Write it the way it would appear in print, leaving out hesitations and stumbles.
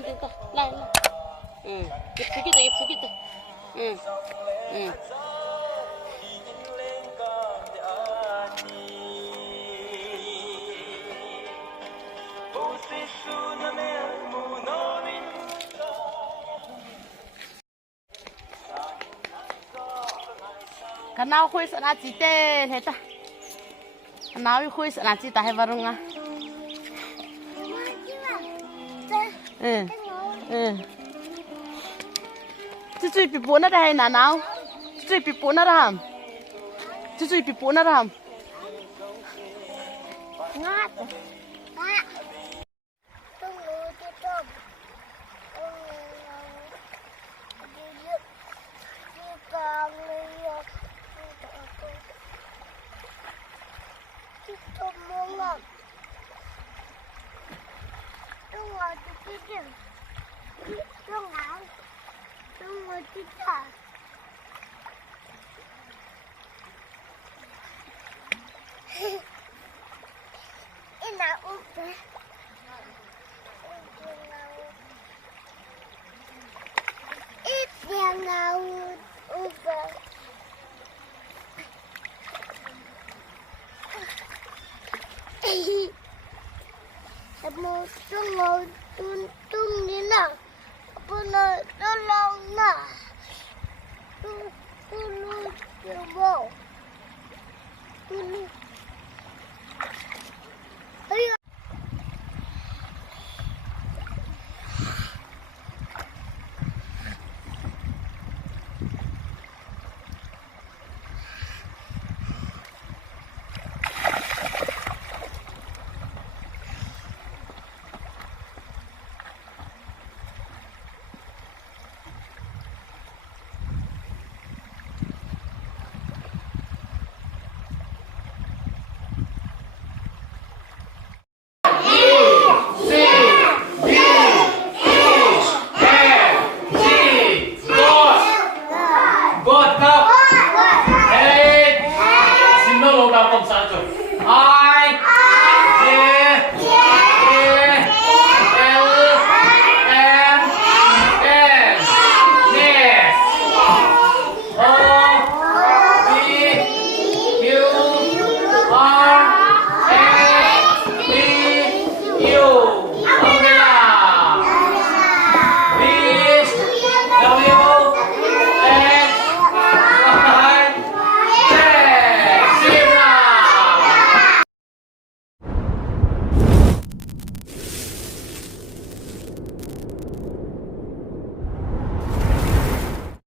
dito. Lain. Ipsukit. Kanao khuis ana chite heta. Kanao khuis ana chita he varunga. Chui bị bún ở đây là nào? Chui bị bún ở đây. Chui bị bún ở đây. Ngát. Ngát. Ina upe. Ina upe. Một tung ngồi tung đi nào, bữa nay nó lâu nè, tung lui chiều bộ, tung lui. Hey, xin lỗi, bà không sao rồi.